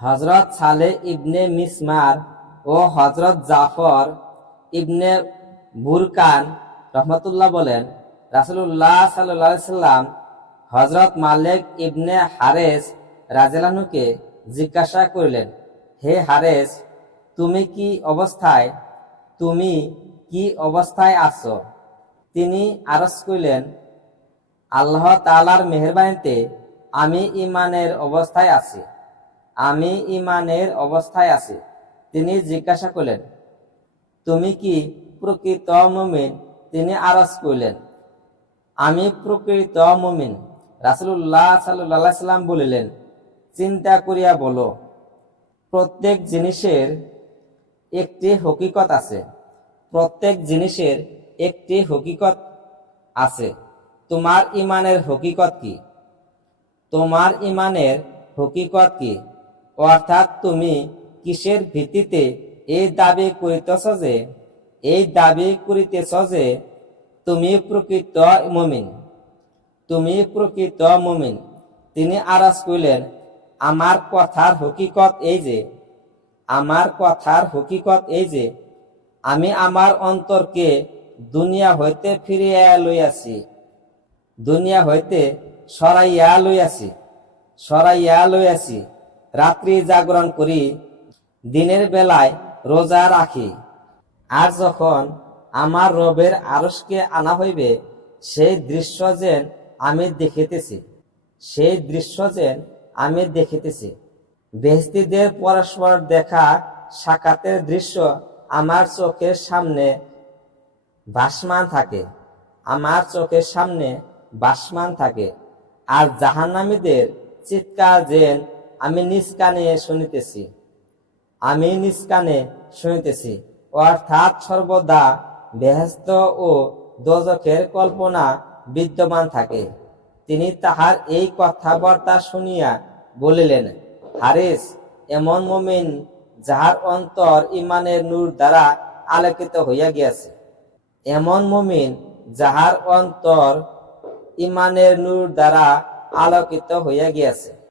হযরত সালেহ ইবনে মিসমার ও হযরত জাফর ইবনে বুরকান রহমাতুল্লাহ বলেন, রাসূলুল্লাহ সাল্লাল্লাহু আলাইহি সাল্লাম হযরত মালিক ইবনে হারেস রাদিয়াল্লাহু আনহুকে জিজ্ঞাসা করিলেন, হে হারেস, তুমি কি অবস্থায় আছো? তিনি আরজ করিলেন, আল্লাহ তাআলার মেহেরবানিতে আমি ঈমানের অবস্থায় আছি। তিনি জিজ্ঞাসা করলেন, তুমি কি প্রকৃত মুমিন? তিনি আরজ করিলেন, আমি প্রকৃত মুমিন। রাসূলুল্লাহ সাল্লাল্লাহু আলাইহি সাল্লাম বলিলেন, চিন্তা করিয়া বলো, প্রত্যেক জিনিসের একটি হকিকত আছে। তোমার ঈমানের হকিকত কি? অর্থাৎ তুমি কিসের ভিত্তিতে এই দাবি করিতেছ যে তুমি প্রকৃত মুমিন? তিনি আরজ করিলেন, আমার কথার হকিকত এই যে আমি আমার অন্তরকে দুনিয়া হইতে সরাইয়া লইয়াছি। রাত্রি জাগরণ করি, দিনের বেলায় রোজা রাখি। আর যখন আমার রবের আরশকে আনা হইবে, সেই দৃশ্য যেন আমি দেখিতেছি। বেহেশতীদের পরস্পর দেখা সাক্ষাতের দৃশ্য আমার চোখের সামনে ভাসমান থাকে। আর জাহান্নামীদের চিৎকার যেন আমি নিজ কানে শুনিতেছি। অর্থাৎ সর্বদা বেহেশত ও দোজখের কল্পনা বিদ্যমান থাকে। তিনি তাহার এই কথাবার্তা শুনিয়া বলিলেন, হারিস, এমন মুমিন যাহার অন্তর ঈমানের নূর দ্বারা আলোকিত হইয়া গিয়াছে।